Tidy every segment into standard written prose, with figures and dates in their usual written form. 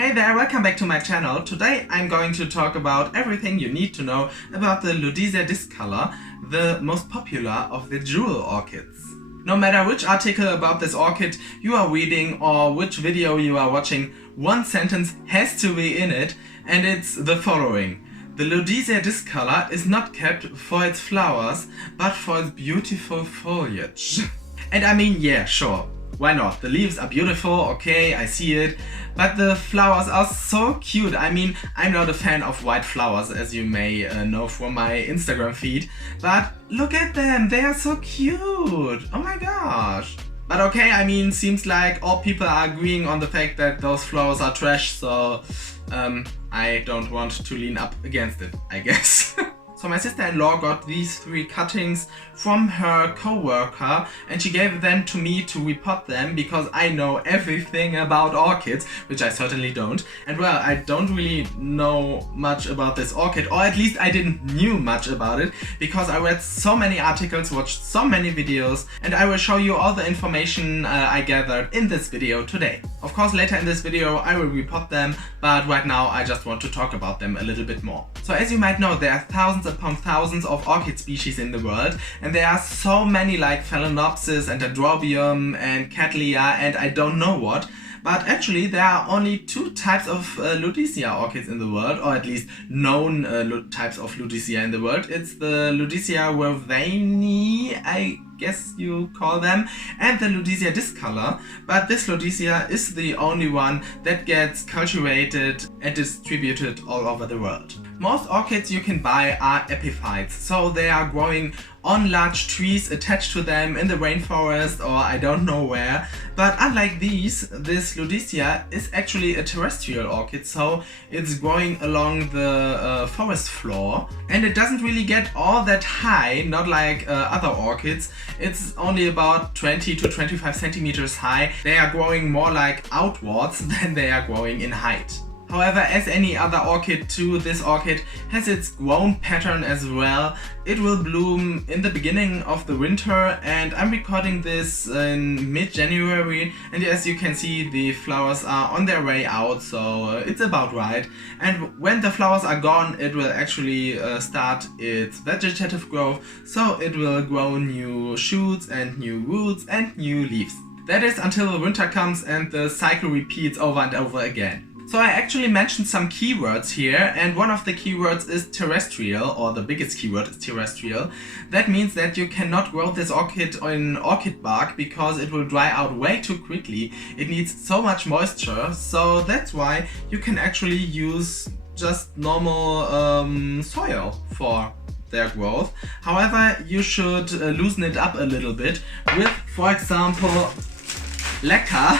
Hey there, welcome back to my channel. Today I'm going to talk about everything you need to know about the Ludisia discolor, the most popular of the jewel orchids. No matter which article about this orchid you are reading or which video you are watching, one sentence has to be in it, and it's the following. The Ludisia discolor is not kept for its flowers, but for its beautiful foliage. And I mean, yeah, sure. Why not? The leaves are beautiful, okay, I see it, but the flowers are so cute. I mean, I'm not a fan of white flowers, as you may know from my Instagram feed, but look at them, they are so cute. Oh my gosh. But okay, I mean, seems like all people are agreeing on the fact that those flowers are trash, so I don't want to lean up against it, I guess. So my sister-in-law got these 3 cuttings from her co-worker and she gave them to me to repot them because I know everything about orchids, which I certainly don't. And well, I don't really know much about this orchid, or at least I didn't knew much about it because I read so many articles, watched so many videos, and I will show you all the information I gathered in this video today. Of course, later in this video I will repot them, but right now I just want to talk about them a little bit more. So as you might know, there are thousands upon thousands of orchid species in the world, and there are so many like Phalaenopsis and Dendrobium and Cattleya and I don't know what. But actually there are only 2 types of Ludisia orchids in the world, or at least known types of Ludisia in the world. It's the Ludisia vervaini, I guess you call them, and the Ludisia discolor, but this Ludisia is the only one that gets cultivated and distributed all over the world. Most orchids you can buy are epiphytes, so they are growing on large trees attached to them in the rainforest or I don't know where. But unlike these, this Ludisia is actually a terrestrial orchid, so it's growing along the forest floor, and it doesn't really get all that high, not like other orchids. It's only about 20 to 25 centimeters high. They are growing more like outwards than they are growing in height. However, as any other orchid too, this orchid has its growth pattern as well. It will bloom in the beginning of the winter, and I'm recording this in mid-January, and as you can see the flowers are on their way out, so it's about right. And when the flowers are gone, it will actually start its vegetative growth, so it will grow new shoots and new roots and new leaves. That is until the winter comes and the cycle repeats over and over again. So I actually mentioned some keywords here, and one of the keywords is terrestrial, or the biggest keyword is terrestrial. That means that you cannot grow this orchid in orchid bark because it will dry out way too quickly. It needs so much moisture, so that's why you can actually use just normal soil for their growth. However, you should loosen it up a little bit with, for example, lacquer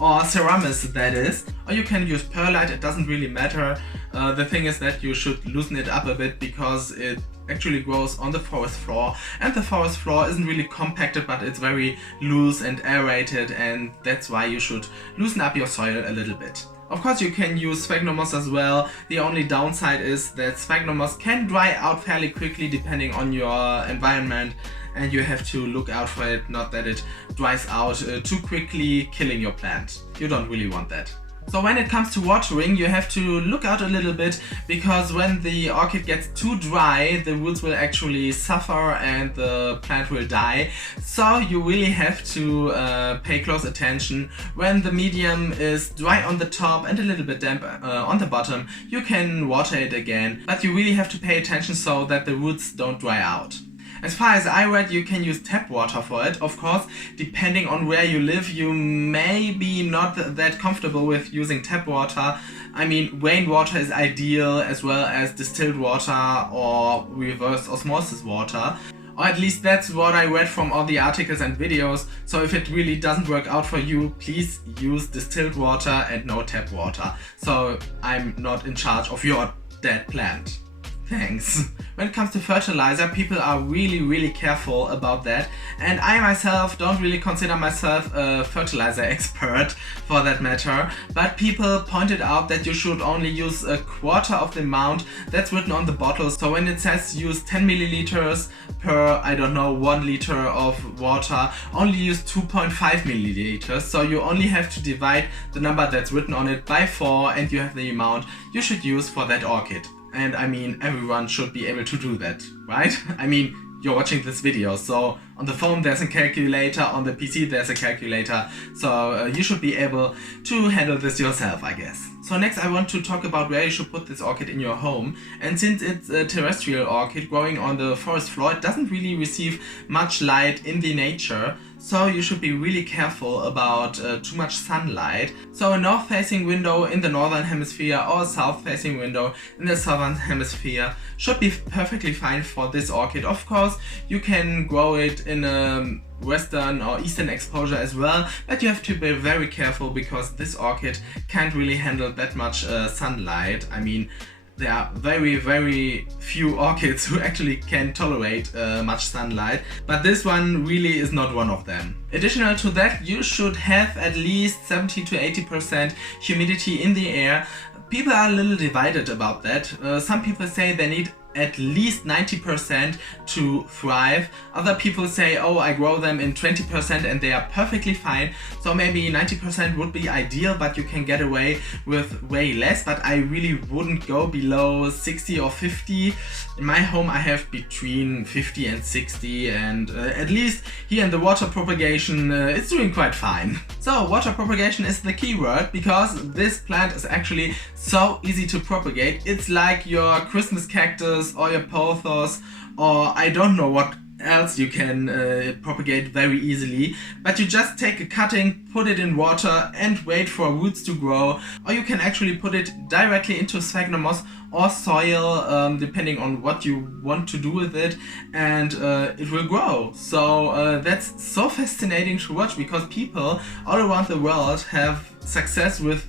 or ceramis, that is, or you can use perlite, it doesn't really matter. The thing is that you should loosen it up a bit because it actually grows on the forest floor, and the forest floor isn't really compacted, but it's very loose and aerated, and that's why you should loosen up your soil a little bit. Of course you can use sphagnum moss as well. The only downside is that sphagnum moss can dry out fairly quickly depending on your environment, and you have to look out for it, not that it dries out too quickly, killing your plant. You don't really want that. So when it comes to watering, you have to look out a little bit, because when the orchid gets too dry, the roots will actually suffer and the plant will die. So you really have to pay close attention. When the medium is dry on the top and a little bit damp on the bottom, you can water it again, but you really have to pay attention so that the roots don't dry out. As far as I read, you can use tap water for it. Of course, depending on where you live, you may be not that comfortable with using tap water. I mean, rainwater is ideal, as well as distilled water or reverse osmosis water. Or at least that's what I read from all the articles and videos. So if it really doesn't work out for you, please use distilled water and no tap water. So I'm not in charge of your dead plant. Thanks. When it comes to fertilizer, people are really careful about that, and I myself don't really consider myself a fertilizer expert for that matter, but people pointed out that you should only use a quarter of the amount that's written on the bottle. So when it says use 10 milliliters per, I don't know, 1 liter of water, only use 2.5 milliliters. So you only have to divide the number that's written on it by 4 and you have the amount you should use for that orchid. And I mean, everyone should be able to do that, right? I mean, you're watching this video, so on the phone there's a calculator, on the PC there's a calculator, so you should be able to handle this yourself, I guess. So next I want to talk about where you should put this orchid in your home, and since it's a terrestrial orchid growing on the forest floor, it doesn't really receive much light in the nature, so you should be really careful about too much sunlight. So a north-facing window in the northern hemisphere or a south-facing window in the southern hemisphere should be perfectly fine for this orchid. Of course, you can grow it in a western or eastern exposure as well, but you have to be very careful because this orchid can't really handle that much sunlight. I mean, there are very few orchids who actually can tolerate much sunlight, but this one really is not one of them. Additional to that, you should have at least 70 to 80% humidity in the air. People are a little divided about that. Some people say they need at least 90% to thrive. Other people say, oh, I grow them in 20% and they are perfectly fine. So maybe 90% would be ideal, but you can get away with way less. But I really wouldn't go below 60 or 50. In my home I have between 50 and 60, and at least here in the water propagation it's doing quite fine. So water propagation is the key word, because this plant is actually so easy to propagate. It's like your Christmas cactus or your pothos, or I don't know what else you can propagate very easily, but you just take a cutting, put it in water and wait for roots to grow, or you can actually put it directly into sphagnum moss or soil, depending on what you want to do with it, and it will grow. So that's so fascinating to watch, because people all around the world have success with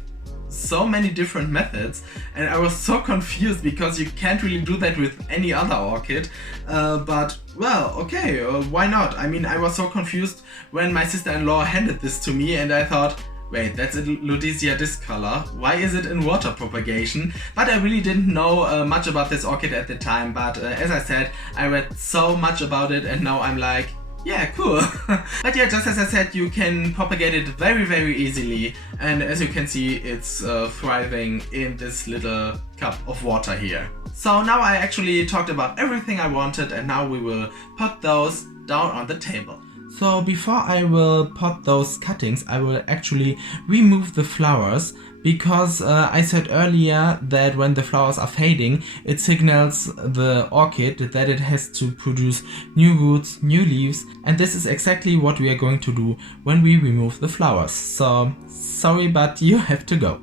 so many different methods, and I was so confused because you can't really do that with any other orchid, but well, okay, why not? I mean, I was so confused when my sister-in-law handed this to me and I thought, wait, that's a Ludisia discolor, why is it in water propagation? But I really didn't know much about this orchid at the time, but as I said, I read so much about it and now I'm like, yeah, cool. But yeah, just as I said, you can propagate it very easily, and as you can see, it's thriving in this little cup of water here. So now I actually talked about everything I wanted, and now we will put those down on the table. So before I will pot those cuttings, I will actually remove the flowers, because I said earlier that when the flowers are fading, it signals the orchid that it has to produce new roots, new leaves, and this is exactly what we are going to do when we remove the flowers. So sorry, but you have to go.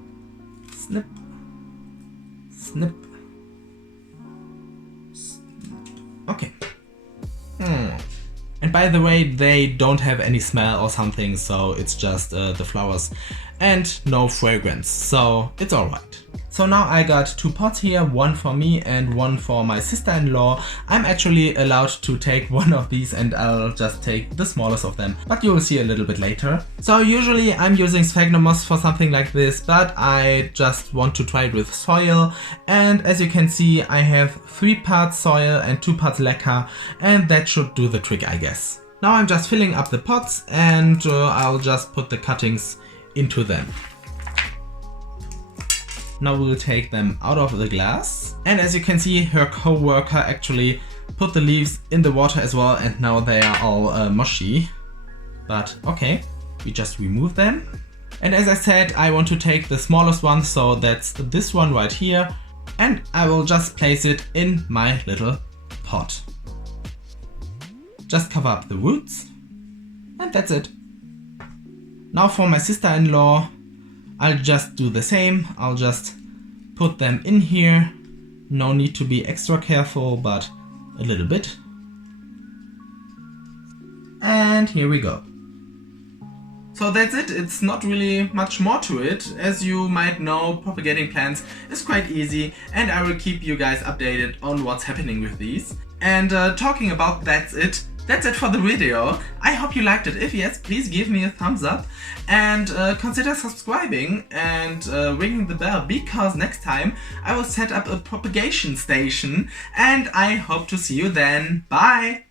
Snip, snip, snip. Okay. And by the way, they don't have any smell or something, so it's just the flowers and no fragrance, so it's alright. So now I got two pots here, one for me and one for my sister-in-law. I'm actually allowed to take one of these and I'll just take the smallest of them, but you will see a little bit later. So usually I'm using sphagnum moss for something like this, but I just want to try it with soil, and as you can see I have 3 parts soil and 2 parts lacquer, and that should do the trick, I guess. Now I'm just filling up the pots and I'll just put the cuttings into them. Now we'll take them out of the glass, and as you can see, her co-worker actually put the leaves in the water as well, and now they are all mushy. But okay, we just remove them. And as I said, I want to take the smallest one, so that's this one right here, and I will just place it in my little pot. Just cover up the roots, and that's it. Now for my sister-in-law, I'll just do the same. I'll just put them in here. No need to be extra careful, but a little bit. And here we go. So that's it, it's not really much more to it. As you might know, propagating plants is quite easy, and I will keep you guys updated on what's happening with these. And talking about that's it for the video. I hope you liked it. If yes, please give me a thumbs up and consider subscribing and ringing the bell, because next time I will set up a propagation station, and I hope to see you then. Bye!